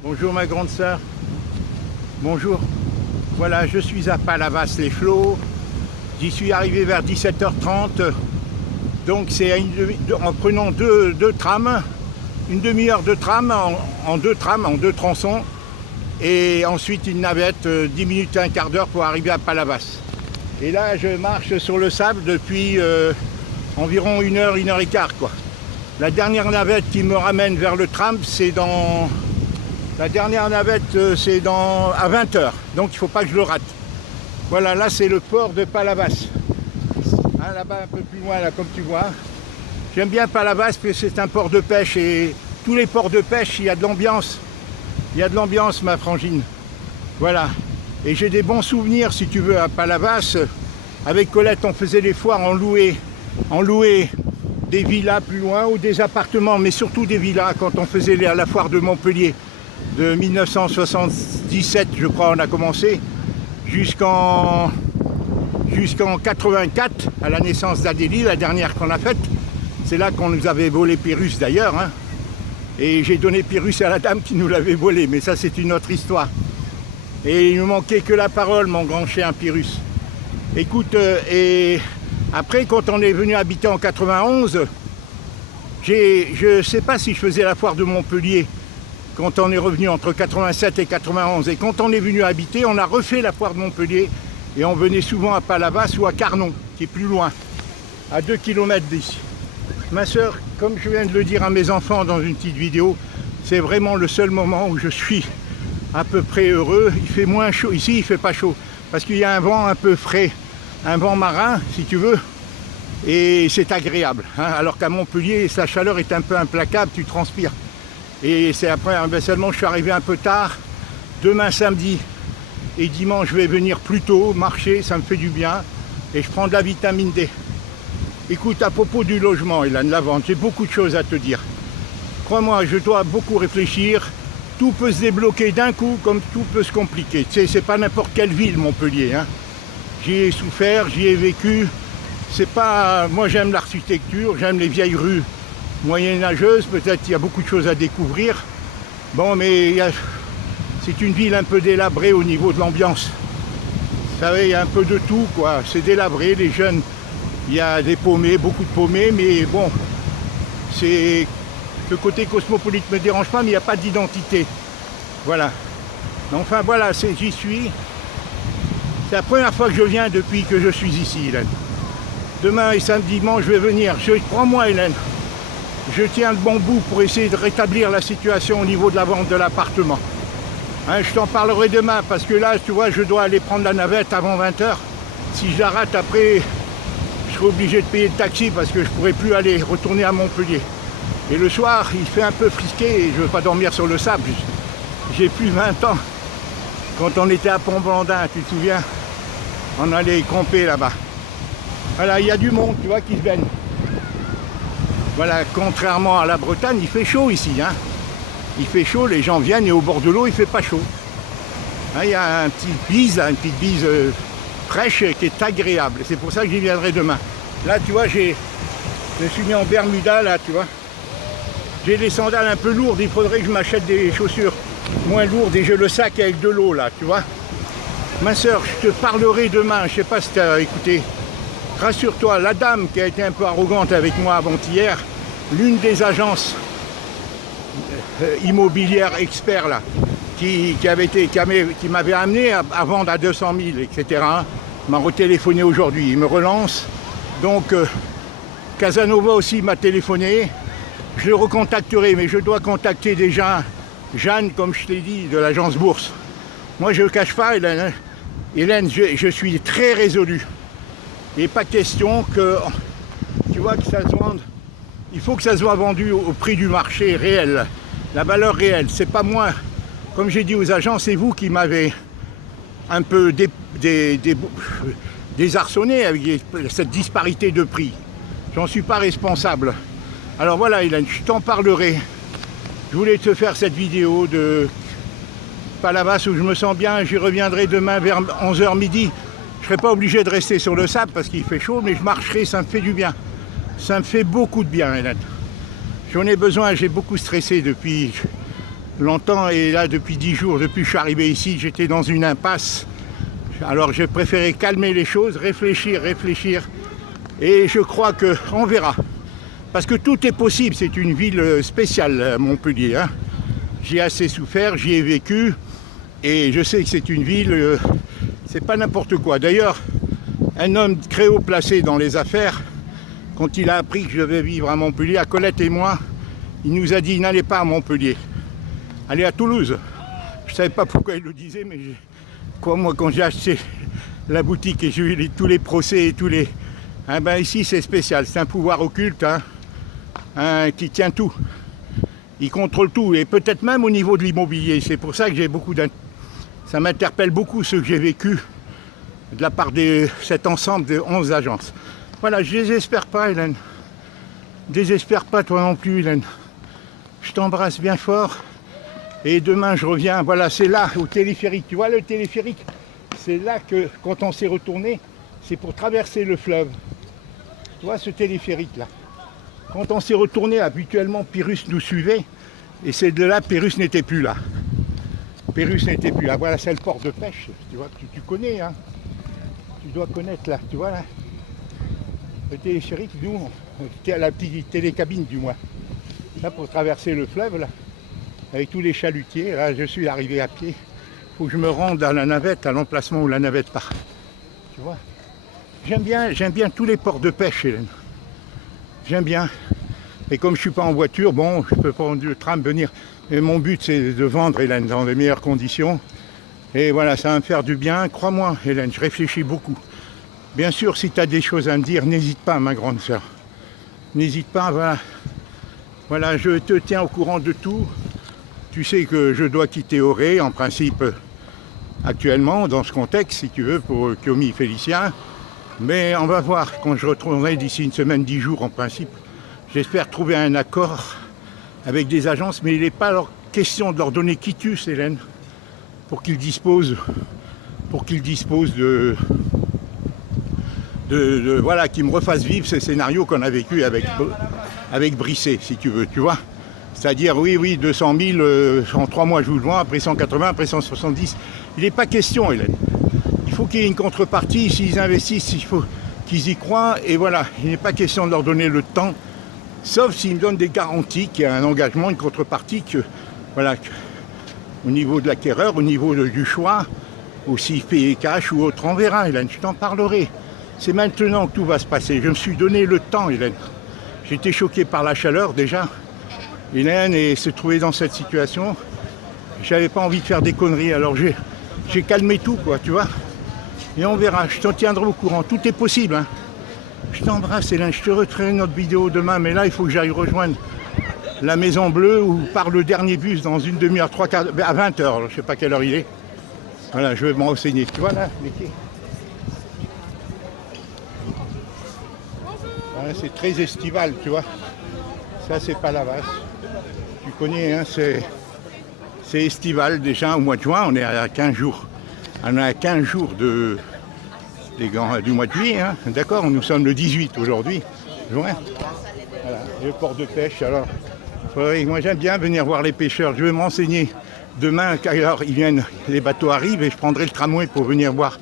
Bonjour ma grande sœur. Bonjour. Voilà, je suis à Palavas-les-Flots. J'y suis arrivé vers 17h30. Donc c'est en prenant deux trams, une demi-heure de tram en deux trams, en deux tronçons. Et ensuite une navette, 10 minutes à un quart d'heure pour arriver à Palavas. Et là je marche sur le sable depuis environ une heure et quart, quoi. La dernière navette qui me ramène vers le tram, c'est dans... La dernière navette, c'est à 20h, donc il ne faut pas que je le rate. Voilà, là c'est le port de Palavas. Hein, là-bas, un peu plus loin, là, comme tu vois. J'aime bien Palavas parce que c'est un port de pêche et tous les ports de pêche, il y a de l'ambiance. Il y a de l'ambiance, ma frangine. Voilà. Et j'ai des bons souvenirs, si tu veux, à Palavas. Avec Colette, on faisait les foires, on louait des villas plus loin ou des appartements, mais surtout des villas quand on faisait la foire de Montpellier. De 1977, je crois, on a commencé, jusqu'en 84, à la naissance d'Adélie, la dernière qu'on a faite. C'est là qu'on nous avait volé Pyrrhus d'ailleurs, hein. Et j'ai donné Pyrrhus à la dame qui nous l'avait volé, mais ça c'est une autre histoire. Et il ne manquait que la parole, mon grand chien Pyrrhus. Écoute, et après quand on est venu habiter en 91, je ne sais pas si je faisais la foire de Montpellier, quand on est revenu entre 87 et 91. Et quand on est venu habiter, on a refait la foire de Montpellier et on venait souvent à Palavas ou à Carnon, qui est plus loin, à 2 km d'ici. Ma soeur, comme je viens de le dire à mes enfants dans une petite vidéo, c'est vraiment le seul moment où je suis à peu près heureux. Il fait moins chaud, ici il fait pas chaud, parce qu'il y a un vent un peu frais, un vent marin si tu veux, et c'est agréable, hein. Alors qu'à Montpellier, sa chaleur est un peu implacable, tu transpires. Et c'est après, seulement je suis arrivé un peu tard. Demain samedi et dimanche je vais venir plus tôt, marcher, ça me fait du bien. Et je prends de la vitamine D. Écoute, à propos du logement et de la vente, j'ai beaucoup de choses à te dire. Crois-moi, je dois beaucoup réfléchir. Tout peut se débloquer d'un coup comme tout peut se compliquer. Tu sais, c'est pas n'importe quelle ville, Montpellier, hein. J'y ai souffert, j'y ai vécu. C'est pas... Moi j'aime l'architecture, j'aime les vieilles rues moyenâgeuse, peut-être il y a beaucoup de choses à découvrir. Bon, mais c'est une ville un peu délabrée au niveau de l'ambiance. Vous savez, il y a un peu de tout, quoi. C'est délabré, les jeunes, il y a des paumés, beaucoup de paumés, mais bon, c'est... Le côté cosmopolite ne me dérange pas, mais il n'y a pas d'identité. Voilà. Enfin, voilà, j'y suis. C'est la première fois que je viens depuis que je suis ici, Hélène. Demain et samedi, dimanche, je vais venir. Crois-moi, Hélène. Je tiens le bon bout pour essayer de rétablir la situation au niveau de la vente de l'appartement. Hein, je t'en parlerai demain parce que là, tu vois, je dois aller prendre la navette avant 20h. Si je la rate après, je serai obligé de payer le taxi parce que je ne pourrai plus aller retourner à Montpellier. Et le soir, il fait un peu frisqué et je ne veux pas dormir sur le sable. J'ai plus 20 ans. Quand on était à Pont-Blandin, tu te souviens, on allait camper là-bas. Voilà, il y a du monde, tu vois, qui se baigne. Voilà, contrairement à la Bretagne, il fait chaud ici, hein. Il fait chaud, les gens viennent et au bord de l'eau, il fait pas chaud. Hein, il y a une petite bise fraîche qui est agréable. C'est pour ça que j'y viendrai demain. Là, tu vois, je me suis mis en Bermuda, là, tu vois. J'ai les sandales un peu lourdes, il faudrait que je m'achète des chaussures moins lourdes et j'ai le sac avec de l'eau, là, tu vois. Ma soeur, je te parlerai demain, je sais pas si tu as écouté. Rassure-toi, la dame qui a été un peu arrogante avec moi avant-hier, l'une des agences immobilières experts là, qui m'avait amené à vendre à 200 000, etc., m'a retéléphoné aujourd'hui, il me relance. Donc Casanova aussi m'a téléphoné, je le recontacterai, mais je dois contacter déjà Jeanne, comme je t'ai dit, de l'agence Bourse. Moi je ne cache pas, Hélène, hein. Hélène, je suis très résolu. Il n'est pas question que, tu vois, que ça se vende. Il faut que ça soit vendu au prix du marché réel, la valeur réelle. C'est pas moi, comme j'ai dit aux agents, c'est vous qui m'avez un peu désarçonné avec cette disparité de prix. J'en suis pas responsable. Alors voilà, Hélène, je t'en parlerai. Je voulais te faire cette vidéo de Palavas où je me sens bien. J'y reviendrai demain vers 11h midi. Je ne serai pas obligé de rester sur le sable parce qu'il fait chaud, mais je marcherai, ça me fait du bien. Ça me fait beaucoup de bien, Hélène. J'en ai besoin, j'ai beaucoup stressé depuis longtemps. Et là, depuis 10 jours, depuis que je suis arrivé ici, j'étais dans une impasse. Alors j'ai préféré calmer les choses, réfléchir. Et je crois qu'on verra. Parce que tout est possible, c'est une ville spéciale, Montpellier. Hein. J'y ai assez souffert, j'y ai vécu. Et je sais que c'est une ville, c'est pas n'importe quoi. D'ailleurs, un homme très haut placé dans les affaires, quand il a appris que je devais vivre à Montpellier, à Colette et moi, il nous a dit n'allez pas à Montpellier, allez à Toulouse. Je ne savais pas pourquoi il le disait, mais moi quand j'ai acheté la boutique et j'ai eu tous les procès et tous les... Ah ben ici c'est spécial, c'est un pouvoir occulte qui tient tout. Il contrôle tout, et peut-être même au niveau de l'immobilier. C'est pour ça que j'ai beaucoup ça m'interpelle beaucoup ce que j'ai vécu de la part de cet ensemble de 11 agences. Voilà, je désespère pas, Hélène. Désespère pas toi non plus, Hélène. Je t'embrasse bien fort. Et demain je reviens, voilà, c'est là, au téléphérique. Tu vois le téléphérique? C'est là que, quand on s'est retourné, c'est pour traverser le fleuve. Tu vois ce téléphérique là? Quand on s'est retourné, habituellement Pyrrhus nous suivait. Et c'est de là, Pyrrhus n'était plus là. Pyrrhus n'était plus là. Voilà, c'est le port de pêche. Tu vois, tu connais, hein. Tu dois connaître là, tu vois là. Le téléphérique, nous, on était à la petite télécabine du moins. Là, pour traverser le fleuve, là, avec tous les chalutiers. Là, je suis arrivé à pied. Il faut que je me rende à la navette, à l'emplacement où la navette part. Tu vois. J'aime bien tous les ports de pêche, Hélène. J'aime bien. Et comme je ne suis pas en voiture, bon, je peux prendre le tram, venir. Et mon but, c'est de vendre, Hélène, dans les meilleures conditions. Et voilà, ça va me faire du bien. Crois-moi, Hélène, je réfléchis beaucoup. Bien sûr, si tu as des choses à me dire, n'hésite pas, ma grande sœur. N'hésite pas, voilà. Voilà, je te tiens au courant de tout. Tu sais que je dois quitter Auray, en principe, actuellement, dans ce contexte, si tu veux, pour Kiomi Félicien. Mais on va voir, quand je retournerai d'ici une semaine, 10 jours, en principe. J'espère trouver un accord avec des agences, mais il n'est pas alors question de leur donner quitus, Hélène, pour qu'ils disposent de voilà, qu'ils me refassent vivre ces scénarios qu'on a vécu avec Brisset, si tu veux, tu vois. C'est-à-dire, oui, 200 000, en 3 mois je vous le vends, après 180, après 170. Il n'est pas question, Hélène. Il faut qu'il y ait une contrepartie, s'ils investissent, il faut qu'ils y croient, et voilà. Il n'est pas question de leur donner le temps, sauf s'ils me donnent des garanties, qu'il y a un engagement, une contrepartie, que, voilà, au niveau de l'acquéreur, au niveau du choix, aussi payer cash ou autre, on verra, Hélène, je t'en parlerai. C'est maintenant que tout va se passer. Je me suis donné le temps, Hélène. J'étais choqué par la chaleur déjà, Hélène, et se trouver dans cette situation, j'avais pas envie de faire des conneries, alors j'ai calmé tout, quoi, tu vois. Et on verra, je t'en tiendrai au courant, tout est possible, hein. Je t'embrasse, Hélène, je te referai notre vidéo demain, mais là, il faut que j'aille rejoindre la Maison Bleue, où part le dernier bus dans une demi-heure, 3 quarts, à 20h, je ne sais pas quelle heure il est. Voilà, je vais m'en renseigner, tu vois là, les quais. Voilà, c'est très estival, tu vois. Ça, c'est Palavas. Tu connais, hein, c'est estival déjà, au mois de juin, on est à 15 jours. On est à 15 jours du mois de juillet, hein. D'accord, nous sommes le 18 aujourd'hui, juin. Voilà, le port de pêche, alors, moi j'aime bien venir voir les pêcheurs, je vais me renseigner demain, alors les bateaux arrivent et je prendrai le tramway pour venir voir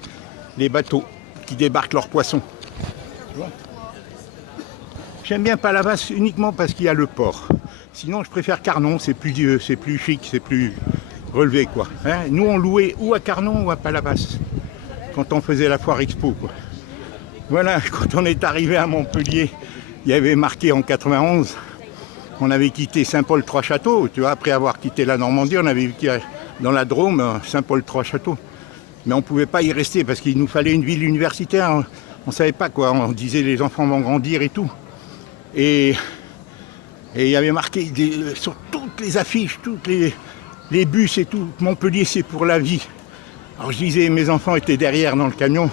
les bateaux qui débarquent leurs poissons. Tu vois. J'aime bien Palavas uniquement parce qu'il y a le port. Sinon je préfère Carnon, c'est plus chic, c'est plus relevé, quoi. Hein, nous on louait ou à Carnon ou à Palavas quand on faisait la foire expo, quoi. Voilà, quand on est arrivé à Montpellier, il y avait marqué en 91, on avait quitté Saint-Paul-Trois-Châteaux, tu vois, après avoir quitté la Normandie, on avait quitté dans la Drôme, Saint-Paul-Trois-Châteaux. Mais on ne pouvait pas y rester parce qu'il nous fallait une ville universitaire, on ne savait pas quoi, on disait les enfants vont grandir et tout. Et il y avait marqué sur toutes les affiches, toutes les bus et tout, Montpellier c'est pour la vie. Alors je disais, mes enfants étaient derrière dans le camion,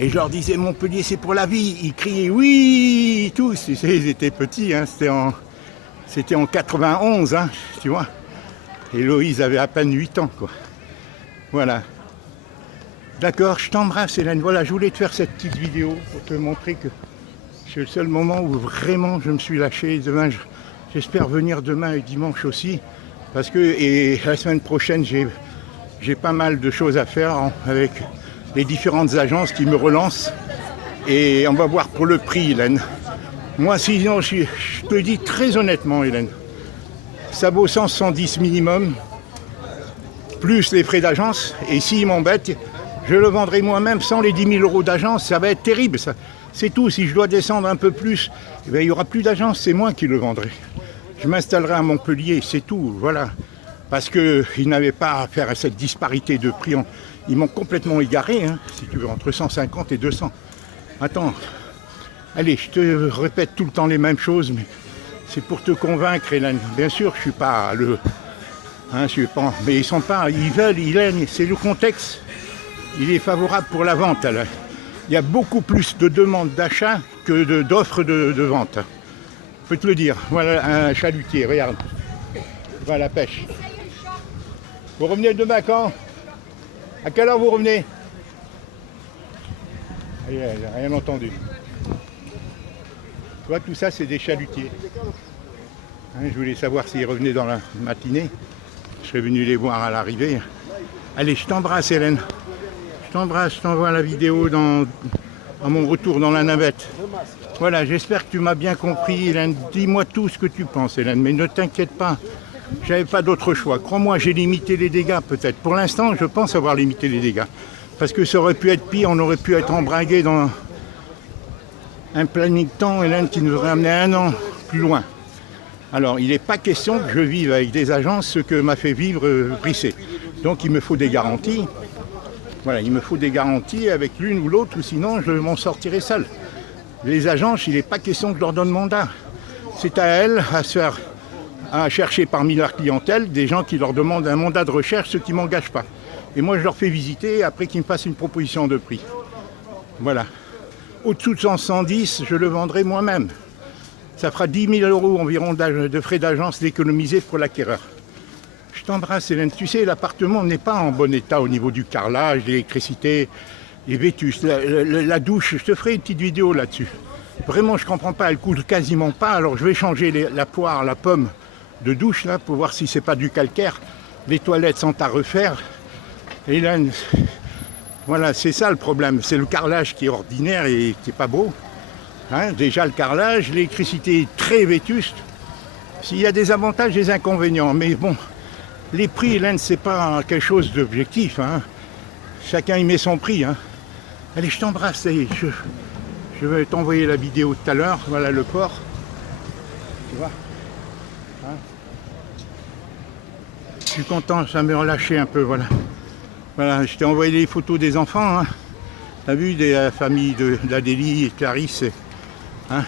et je leur disais Montpellier c'est pour la vie, ils criaient oui, tous, ils étaient petits, hein, c'était en 91, hein, tu vois. Et Loïse avait à peine 8 ans, quoi. Voilà. D'accord, je t'embrasse Hélène, voilà, je voulais te faire cette petite vidéo pour te montrer que c'est le seul moment où vraiment je me suis lâché. Demain, j'espère venir demain et dimanche aussi. Parce que et la semaine prochaine, j'ai pas mal de choses à faire avec les différentes agences qui me relancent. Et on va voir pour le prix, Hélène. Moi, sinon, je te dis très honnêtement, Hélène, ça vaut 110 minimum, plus les frais d'agence. Et s'ils m'embêtent, je le vendrai moi-même sans les 10 000 euros d'agence. Ça va être terrible, ça. C'est tout. Si je dois descendre un peu plus, eh bien, il n'y aura plus d'agence, c'est moi qui le vendrai. Je m'installerai à Montpellier, c'est tout, voilà. Parce qu'ils n'avaient pas à faire cette disparité de prix. Ils m'ont complètement égaré, hein, si tu veux, entre 150 et 200. Attends, allez, je te répète tout le temps les mêmes choses, mais c'est pour te convaincre, Hélène. Bien sûr, je suis pas le... Hein, je suis pas... Mais ils sont pas... Ils veulent, Hélène, c'est le contexte. Il est favorable pour la vente. Alors. Il y a beaucoup plus de demandes d'achat que d'offres de vente. Je peux te le dire. Voilà un chalutier, regarde. Va à la pêche. Vous revenez demain quand? À quelle heure vous revenez? J'ai rien entendu. Tu vois, tout ça, c'est des chalutiers. Hein, je voulais savoir s'ils revenaient dans la matinée. Je serais venu les voir à l'arrivée. Allez, je t'embrasse, Hélène. Je t'embrasse, je t'envoie la vidéo à mon retour dans la navette. Voilà, j'espère que tu m'as bien compris, Hélène. Dis-moi tout ce que tu penses, Hélène, mais ne t'inquiète pas. J'avais pas d'autre choix. Crois-moi, j'ai limité les dégâts, peut-être. Pour l'instant, je pense avoir limité les dégâts. Parce que ça aurait pu être pire, on aurait pu être embringué dans un planning temps, Hélène, qui nous aurait amené 1 an plus loin. Alors, il n'est pas question que je vive avec des agences ce que m'a fait vivre Brisset. Donc, il me faut des garanties. Voilà, il me faut des garanties avec l'une ou l'autre, ou sinon je m'en sortirai seul. Les agences, il n'est pas question que je leur donne mandat. C'est à elles à chercher parmi leur clientèle des gens qui leur demandent un mandat de recherche, ceux qui ne m'engagent pas. Et moi, je leur fais visiter après qu'ils me fassent une proposition de prix. Voilà. Au-dessous de 110, je le vendrai moi-même. Ça fera 10 000 euros environ de frais d'agence d'économiser pour l'acquéreur. Je t'embrasse, Hélène. Tu sais, l'appartement n'est pas en bon état au niveau du carrelage, l'électricité, les vétustes. La douche, je te ferai une petite vidéo là-dessus. Vraiment, je ne comprends pas, elle coule quasiment pas. Alors, je vais changer la poire, la pomme de douche, là, pour voir si c'est pas du calcaire. Les toilettes sont à refaire. Hélène, voilà, c'est ça le problème. C'est le carrelage qui est ordinaire et qui n'est pas beau. Hein, déjà, le carrelage, l'électricité est très vétuste. S'il y a des avantages, des inconvénients. Mais bon... Les prix, Hélène, c'est pas quelque chose d'objectif. Hein. Chacun y met son prix. Hein. Allez, je t'embrasse. Je vais t'envoyer la vidéo tout à l'heure. Voilà le port. Tu vois hein. Je suis content, ça me relâché un peu. Voilà, je t'ai envoyé les photos des enfants. Hein. Tu as vu, des familles d'Adélie et Clarisse. Hein.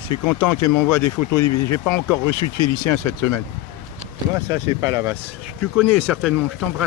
Je suis content qu'elles m'envoient des photos. J'ai pas encore reçu de Félicien cette semaine. Tu vois, ça, c'est pas la vasse. Tu connais certainement, je t'embrasse.